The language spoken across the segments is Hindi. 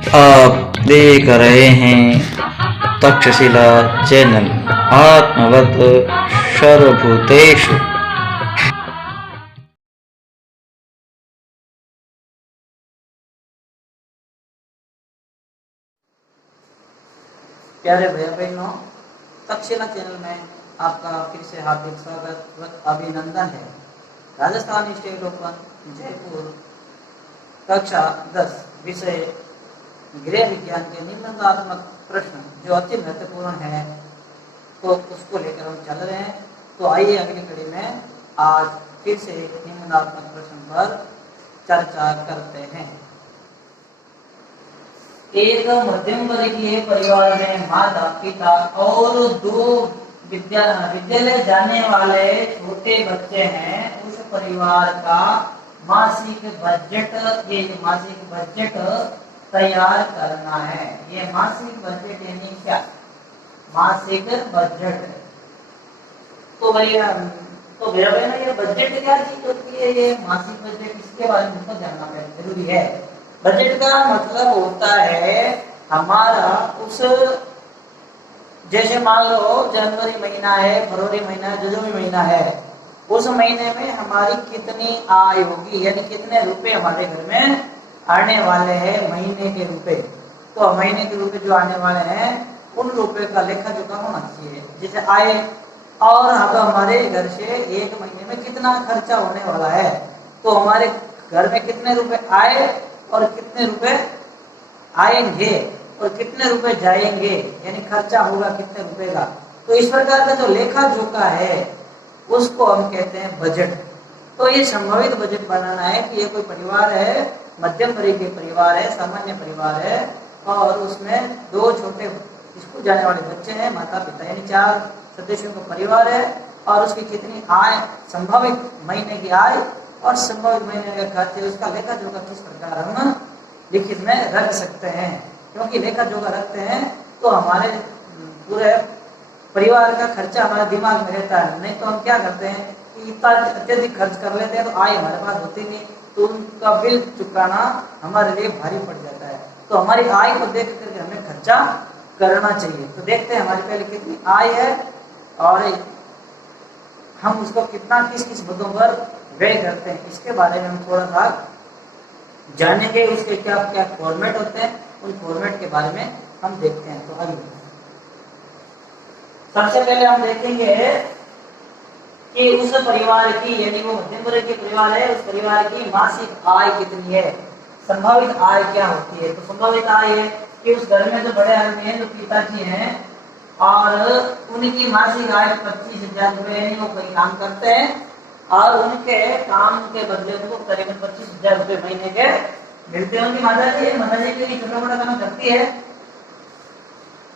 आप देख रहे हैं तक्षशिला चैनल आत्मवत सर्वभूतेषु। प्यारे भैया बहनों, तक्षशिला चैनल में आपका फिर से हार्दिक स्वागत व अभिनंदन है। राजस्थान स्टेट ओपन जयपुर कक्षा 10 विषय गृह विज्ञान के निबंधात्मक प्रश्न जो अति महत्वपूर्ण है, तो उसको लेकर हम चल रहे हैं। तो आइए अगली कड़ी में आज फिर से निबंधात्मक प्रश्न पर चर्चा करते हैं। एक मध्यम वर्गीय परिवार में माता पिता और दो विद्यालय जाने वाले छोटे बच्चे हैं। उस परिवार का मासिक बजट तैयार करना है। ये मासिक बजट यानी क्या? मासिक बजट तो भैया ये बजट क्या चीज होती है? ये मासिक बजट, इसके बारे में हमको जानना जरूरी है। बजट का मतलब होता है हमारा उस, जैसे मान लो जनवरी महीना है, फरवरी महीना है, जो भी महीना है, उस महीने में हमारी कितनी आय होगी, यानी कितने रुपए हमारे घर में आने वाले हैं महीने के रुपए। तो महीने के रुपए जो आने वाले हैं उन रुपए का लेखा जोखा होना चाहिए। जैसे आए और अब हमारे घर से एक महीने में कितना खर्चा होने वाला है, तो हमारे घर में कितने रुपए आए और कितने रुपए आएंगे और कितने रुपए जाएंगे, यानी खर्चा होगा कितने रुपए का। तो इस प्रकार का जो लेखा जोखा है उसको हम कहते हैं बजट। तो ये संभावित बजट बनाना है कि ये कोई परिवार है, मध्यम वर्गीय परिवार है, सामान्य परिवार है, और उसमें दो छोटे स्कूल जाने वाले बच्चे हैं, माता पिता, यानी 4 सदस्यों का परिवार है, और उसकी कितनी आय, संभावित महीने की आय और संभावित महीने का खर्च, उसका लेखा जोखा किस प्रकार हम लिखित में रख सकते हैं। क्योंकि लेखा जोखा रखते हैं तो हमारे पूरे परिवार का खर्चा हमारे दिमाग में रहता है। नहीं तो हम क्या करते हैं कि इतना अत्यधिक खर्च कर लेते हैं तो आय हमारे पास होती नहीं, तो उनका बिल चुकाना हमारे लिए भारी पड़ जाता है। तो हमारी आय को देख करके हमें खर्चा करना चाहिए। तो देखते हैं हमारी पहले कितनी आय है और हम उसको कितना किस किस मुद्दों पर व्यय करते हैं, इसके बारे में हम थोड़ा सा जानेंगे। उसके क्या क्या फॉर्मेट होते हैं, उन फॉर्मेट के बारे में हम देखते हैं। तो आइए सबसे पहले हम देखेंगे कि उस परिवार की, यानी वो मध्यम वर्ग के परिवार है, उस परिवार की मासिक आय कितनी है, संभावित आय क्या होती है। तो संभावित आय है कि उस घर में जो बड़े आदमी हैं, जो पिताजी हैं, और उनकी मासिक आय 25,000 रुपये, यानी वो कोई काम करते हैं और उनके काम के बदले उनको करीबन 25,000 रुपये महीने के मिलते हैं। उनकी माता जी के लिए छोटा मोटा काम करती है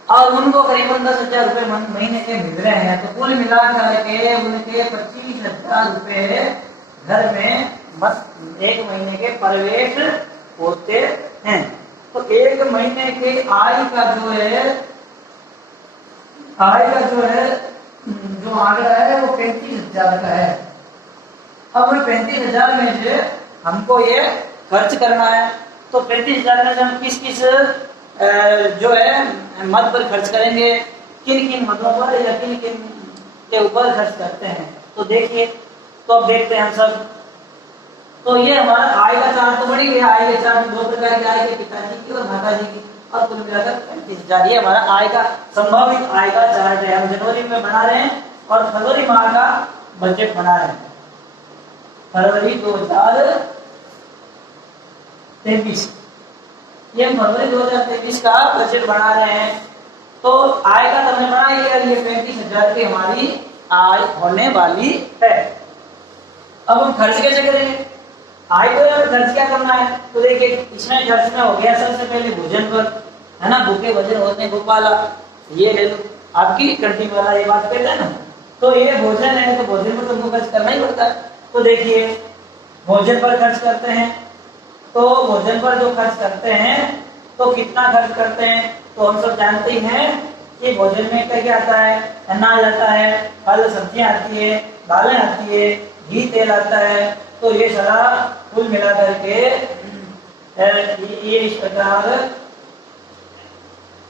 और उनको करीबन 10,000 रुपये महीने के मिल रहे हैं। तो कुल मिलाकर के उनके 25,000 रुपये घर में बस एक महीने के प्रवेश होते हैं। तो एक महीने के आय का जो आंकड़ा है वो 35,000 का है। अब 35,000 में से हमको ये खर्च करना है। तो 35,000 में से हम किस किस जो है मद पर खर्च करेंगे, किन किन मदों पर या किन किन के ऊपर खर्च करते हैं। तो देखिए, तो अब देखते हैं हम सब। तो ये हमारा आय का चार्ट तो बड़ी गया। आय के चार्ट में 2 प्रकार की आय, के पिताजी की और माता जी की, और कुल मिलाकर 35,000 ये हमारा आय का संभावित आय का चार्ट है। हम जनवरी में बना रहे हैं और फरवरी माह का बजट बना रहे हैं। फरवरी 2023, ये फरवरी 2023 का बजट बना रहे हैं। तो आय का हमने बना लिया, ये 35,000 की हमारी आय होने वाली है। अब हम खर्च कैसे करेंगे? आय को खर्च क्या करना है? तो देखिए, इसमें खर्च में हो गया सबसे पहले भोजन पर, है ना। भूखे भोजन होते हैं गोपाला, ये ले लो, आपकी कंट्री वाला ये बात कहता है ना। तो ये भोजन है, तो भोजन पर तुमको खर्च करना ही पड़ता है। तो देखिए, भोजन पर खर्च करते हैं, तो भोजन पर जो खर्च करते हैं तो कितना खर्च करते हैं? तो हम सब जानते हैं कि भोजन में क्या आता है? अनाज आता है, फल सब्जियां आती है, दालें आती है, घी तेल आता है। तो ये सारा कुल मिलाकर के ये इस प्रकार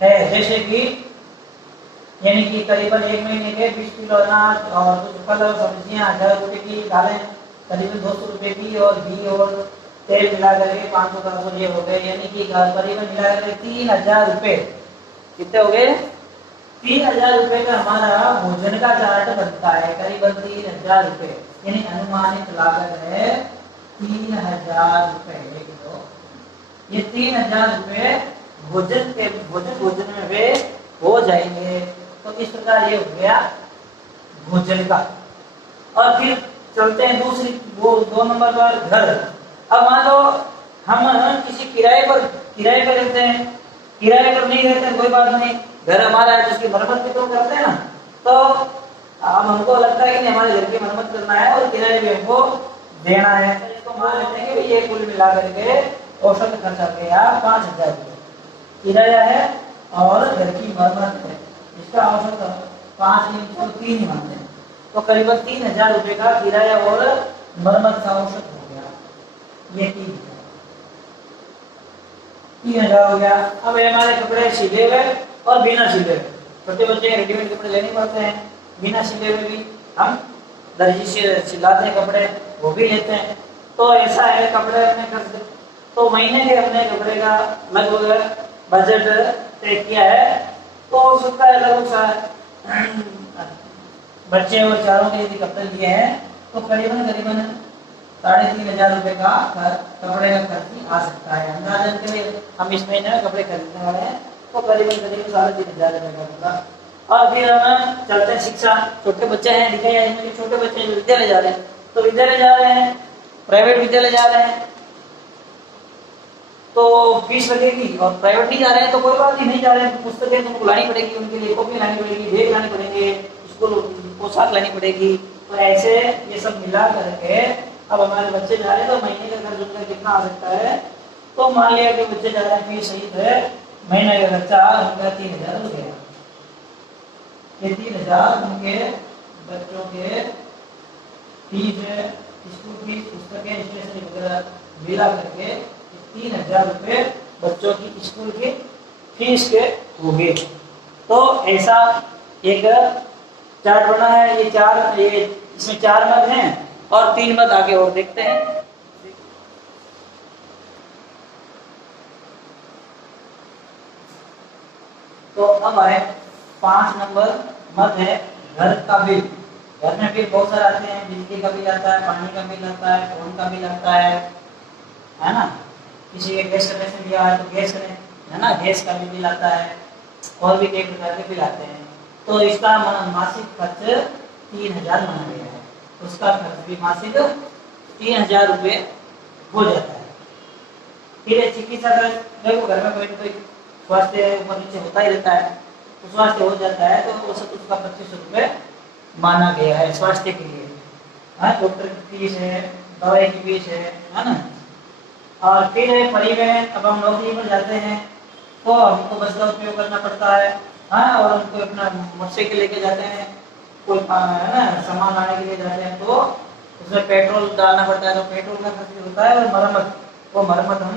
है, जैसे कि यानी कि करीबन 1 महीने के 20 किलो अनाज और कुछ फल और सब्जियां 1000 रुपए की, दालें करीबन 200 रुपए की, और घी और तेल मिलाकर के 500 ये हो गए, यानी कि करीबन मिलाकर 3000 रुपए। कितने हो गए? 3000 रुपए का हमारा भोजन का चार्ट बनता है, करीबन 3000 रुपए, यानी अनुमानित लागत है 3000 रुपए। ये 3000 रुपए भोजन में वे हो जाएंगे। तो इस प्रकार ये हो गया भोजन का। और फिर चलते हैं दूसरी, वो 2 नंबर पर घर। अब मान लो हम किसी किराए पर रहते हैं, किराए पर नहीं रहते हैं कोई बात नहीं, घर हमारा है, जिसकी मरम्मत भी तो करते हैं ना। तो अब हमको लगता है कि हमारे घर की मरम्मत करना है और किराया भी हमको देना है, तो मान लेते हैं कि ये कुल मिला करके औसत खर्चा गया 5000 रुपये किराया है और घर की मरम्मत है, इसका औसत 5 नहीं तो 3 ही मानते हैं, तो करीबन 3000 रुपये का किराया और मरम्मत का औसत हो गया। ये 3000 हो गया। अब हमारे कपड़े सिले हुए और बिना सिले हुए, छोटे बच्चे रेडीमेड कपड़े लेने पड़ते हैं, बिना सिले हुए भी हम दर्जी से सिलाते हैं कपड़े, वो भी लेते हैं। तो ऐसा है कपड़े अपने खर्च, तो महीने के अपने कपड़े का लगभग बजट तय किया है, तो उसका लगभग बच्चे और चारों के यदि कपड़े लिए हैं तो करीबन 3500 रुपए का कपड़े का खर्च आ सकता है। अंदाजन के लिए हम इस महीने में कपड़े खरीदने वाले हैं, तो करीबन 3500 रुपए का होगा। और फिर हम चलते हैं शिक्षा। छोटे बच्चे हैं, दिखाया इसमें छोटे बच्चे जो विद्यालय जा रहे हैं, तो विद्यालय जा रहे हैं, प्राइवेट विद्यालय जा रहे हैं तो फीस लगेगी, और प्राइवेट नहीं जा रहे हैं तो कोई बात नहीं जा रहे हैं, पुस्तकें तुमको लानी पड़ेगी, उनके लिए कॉपी लानी पड़ेगी, बैग लाने पड़ेंगे, स्कूल पोशाक लानी पड़ेगी। तो ऐसे ये सब मिला करके अब हमारे बच्चे जा रहे हैं, तो महीने का खर्च उनका कितना आ सकता है, तो मान लिया कि बच्चे जा रहे हैं, फीस सहित है, महीने का खर्चा उनका 3000 हो गया। ये 3000 उनके बच्चों के फीस है, स्कूल फीस, पुस्तकें, स्टेशनरी वगैरह मिला करके 3000 रुपए बच्चों की स्कूल की फीस के हो गए। तो ऐसा एक चार्ट बना है। ये इसमें 4 मत हैं और 3 मत आगे और देखते हैं। तो अब आए 5 नंबर मत है घर का बिल। घर में बिल बहुत सारे आते हैं, बिजली का बिल आता है, पानी का बिल आता है, फोन का बिल आता है ना। किसी के गैस कनेक्शन लिया है तो गैस है ना, गैस का भी बिल आता है, और भी कई प्रकार के बिल आते हैं। तो इसका मासिक खर्च 3000 माना गया है, उसका खर्च भी मासिक 3000 रुपये हो जाता है। फिर चिकित्सा खर्च, देखो घर में कोई स्वास्थ्य ऊपर नीचे होता ही रहता है, तो स्वास्थ्य हो जाता है तो औसत उसका 2500 रुपये माना गया है स्वास्थ्य के लिए। डॉक्टर की फीस है, दवाई की फीस है ना। और फिर है परिवहन। अब हम नौकरी पर जाते हैं तो हमको बस का उपयोग करना पड़ता है, और हमको अपना मोटरसाइकिल लेके जाते हैं, कोई है ना सामान लाने के लिए जाते हैं, तो उसमें पेट्रोल डालना पड़ता है, तो पेट्रोल का खर्च होता है। और मरम्मत हम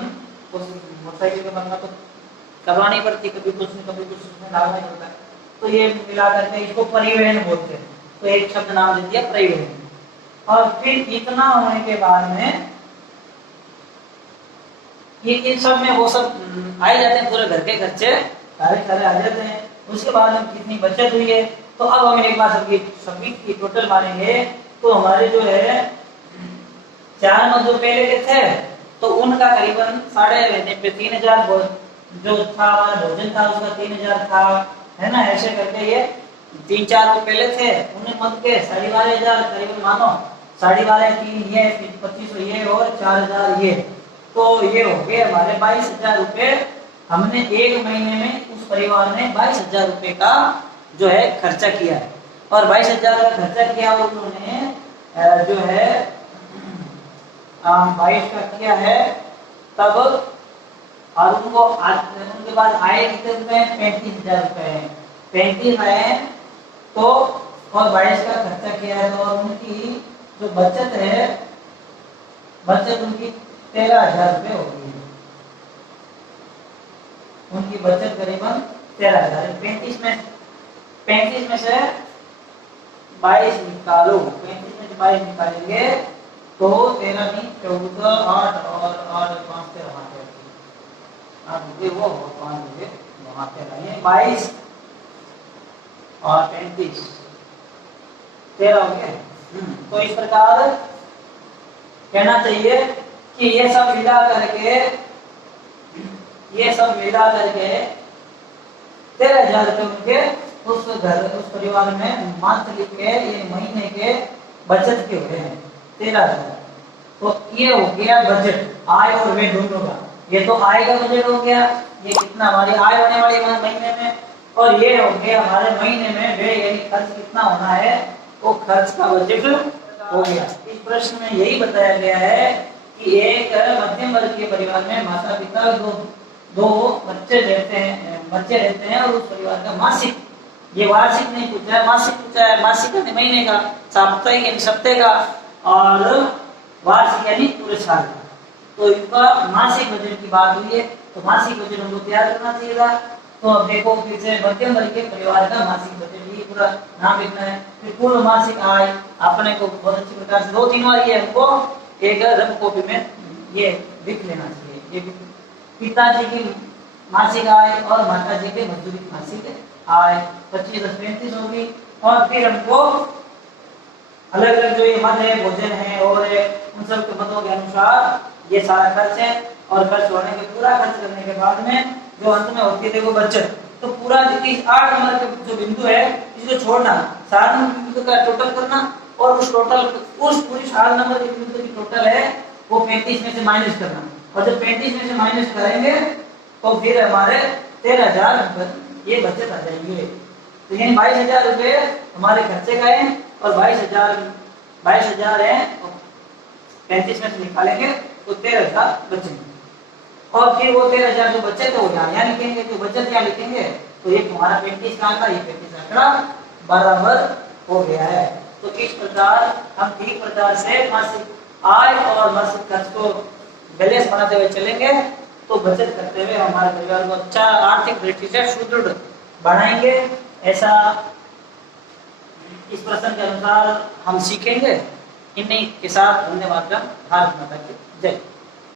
उस मोटरसाइकिल की मरम्मत करवानी पड़ती, कभी कुछ उसमें डालना ही पड़ता है। तो ये मिला करके इसको परिवहन बोलते हैं। तो एक शब्द नाम दे दिया परिवहन। और फिर इतना होने के बाद में ये इन सब में वो सब आ जाते हैं, पूरे घर के खर्चे सारे आ जाते हैं। उसके बाद हम कितनी बचत हुई है, तो अब हम एक बार सभी की टोटल मानेंगे, तो हमारे जो है 4 मत जो पहले के थे, तो उनका करीबन 3000 जो था हमारा भोजन था उसका 3000 था, है ना। ऐसे करके ये 3-4 वो पहले थे, उन्हें मत के 12,500 करीबन मानो, 12,500 3 ये 2500 ये और 4000 ये, तो ये हो गए हमारे 22,000 रुपये। हमने एक महीने में उस परिवार ने 22,000 रुपये का जो है खर्चा किया है, और 22,000 का खर्चा किया और उन्होंने जो है 22 का किया है तब, और उनके बाद आए कितने रुपए? 35,000 रुपए है। 35 आए तो, और 22 का खर्चा किया है, तो और उनकी जो बचत है, बचत उनकी 13,000 रुपये होगी। उनकी बचत करीबन 13,000। 35 में से 22 निकालो, 35 में से 22 निकालेंगे तो 13 नहीं 14 8 और 5 13 वहां पे 8 हो गए वो 5 हो गए वहां पे लाइए 22 और 35 13 हो गए। तो इस प्रकार कहना चाहिए कि ये सब मिला करके 13,000 रुपए उनके उस परिवार में मंथली के ये महीने के बचत के हुए हैं 13,000। तो ये हो गया बजट आय और व्यय दोनों का। ये तो आय का बजट हो गया, ये कितना हमारी आय होने वाली है महीने में, और ये हो गया हमारे महीने में व्यय यानी खर्च कितना होना है, वो खर्च का बजट हो गया। इस प्रश्न में यही बताया गया है कि एक मध्यम वर्ग के परिवार में माता पिता दो बच्चे रहते हैं और उस परिवार का मासिक, ये वार्षिक नहीं पूछा है, मासिक पूछा है। मासिक यानी महीने का, साप्ताहिक यानी सप्ताह का, और वार्षिक यानी पूरे साल का। तो इनका मासिक बजट की बात हुई है, तो मासिक बजट हमको तैयार करना चाहिए था। तो अब देखो फिर से मध्यम वर्ग के परिवार का मासिक बजट ये पूरा नाम लिखना है। फिर कुल मासिक आय अपने को बहुत अच्छी प्रकार से 2-3 बार ये हमको एक रफ कॉपी में ये लिख लेना चाहिए। ये पिताजी की मासिक आय और माताजी के मजदूरी की मासिक आय 25 10 35 होगी। और फिर हमको अलग अलग जो ये मद है, भोजन है और उन सब के मदों के अनुसार ये सारा खर्च है, और खर्च होने के पूरा खर्च करने के बाद में जो अंत में होती है देखो बचत। तो पूरा इस 8 नंबर के जो बिंदु है इसको छोड़ना, 7 नंबर बिंदु का टोटल करना, और उस पूरी 8 नंबर के बिंदु की टोटल है वो 35 में से माइनस करना। और जब 35 में से माइनस करेंगे तो फिर हमारे 13,000 ये बचत आ जाएंगे। तो ये 22,000 रुपए हमारे खर्चे का है, और 22,000 है, 35 में से निकालेंगे तो 13,000 बचेंगे। और फिर वो 13,000 जो बचत है वो यहाँ लिखेंगे, जो बचत यहाँ लिखेंगे तो ये तुम्हारा 35 का आंकड़ा, ये 35 आंकड़ा बराबर हो गया है। तो इस प्रकार हम ठीक प्रकार से मासिक आय और मासिक खर्च को बैलेंस बनाते हुए चलेंगे, तो बचत करते हुए हमारे परिवार को अच्छा आर्थिक दृष्टि से सुदृढ़ बनाएंगे। ऐसा इस प्रश्न के अनुसार हम सीखेंगे। इन्हीं के साथ धन्यवाद। भारत माता की जय।